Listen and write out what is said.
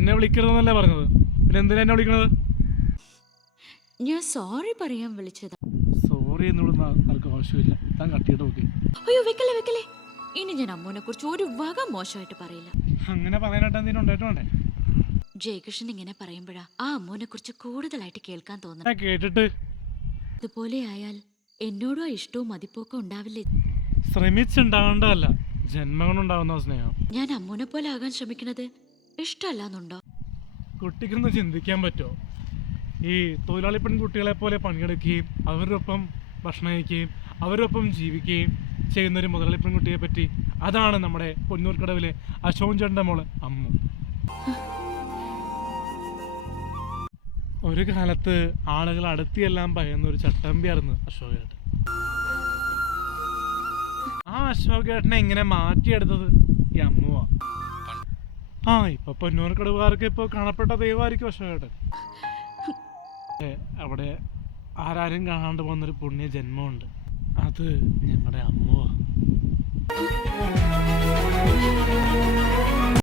എന്നെ വിളിക്കരുതെന്നല്ലേ പറഞ്ഞത്, പിന്നെ എന്തിനാ എന്നെ വിളിക്കണത്? ഞാൻ സോറി പറയാൻ വിളിച്ചതാ. സോറി എന്നുള്ള ആർക്കും ആവശ്യമില്ല. താൻ കട്ടിയിട്ട് നോക്കി. അയ്യോ വെക്കല്ലേ വെക്കല്ലേ, ഇനി ഞാൻ അമ്മൂനെ കുറിച്ച് ഒരു വക മോശമായിട്ട് പറയില്ല. അങ്ങനെ പറയാനായിട്ട് എന്തെങ്കിലും ഉണ്ടായിട്ട് വേണ്ടേ? ജയകൃഷ്ണൻ ഇങ്ങനെ പറയുമ്പോഴാ ആ അമ്മൂനെ കുറിച്ച് കൂടുതലായിട്ട് കേൾക്കാൻ തോന്നുന്നു. ഞാൻ കേട്ടിട്ട് ഇതുപോലെ ആയാൽ എന്നോടും ആ ഇഷ്ടവും മതിപ്പൊക്കെ ഉണ്ടാവില്ലേ? ശ്രമിച്ചുണ്ടാവേണ്ടതല്ല, ജന്മങ്ങളുണ്ടാവുന്ന സ്നേഹം. ഞാൻ അമ്മൂനെ പോലെ ആകാൻ ശ്രമിക്കുന്നത് ഇഷ്ടമല്ലാന്നുണ്ടോ? കുട്ടിക്കൊന്ന് ചിന്തിക്കാൻ പറ്റുമോ? ഈ തൊഴിലാളി പെൺകുട്ടികളെ പോലെ പണിയെടുക്കുകയും അവരുടെ ഒപ്പം ഭക്ഷണം കഴിക്കുകയും അവരുടെ ഒപ്പം ജീവിക്കുകയും ചെയ്യുന്നൊരു മുതലാളി പെൺകുട്ടിയെ പറ്റി. അതാണ് നമ്മുടെ പൊന്നൂർക്കടവിലെ അശോകൻ ചേട്ടൻ്റെ മോള് അമ്മു. ഒരു കാലത്ത് ആളുകൾ അടുത്തിയെല്ലാം പറയുന്ന ഒരു ചട്ടമ്പിയായിരുന്നു അശോകേട്ടൻ. ആ അശോകേട്ടനെ ഇങ്ങനെ മാറ്റിയെടുത്തത് ഈ അമ്മുവാ. ഇപ്പൊ പൊന്നൂർക്കടവുകാർക്ക് ഇപ്പൊ കാണപ്പെട്ട ദൈവമായിരിക്കും അശോകേട്ടൻ. അവിടെ ആരാരും കാണാണ്ട് പോകുന്നൊരു പുണ്യ ജന്മമുണ്ട്, അത് ഞങ്ങളുടെ അമ്മുവാ.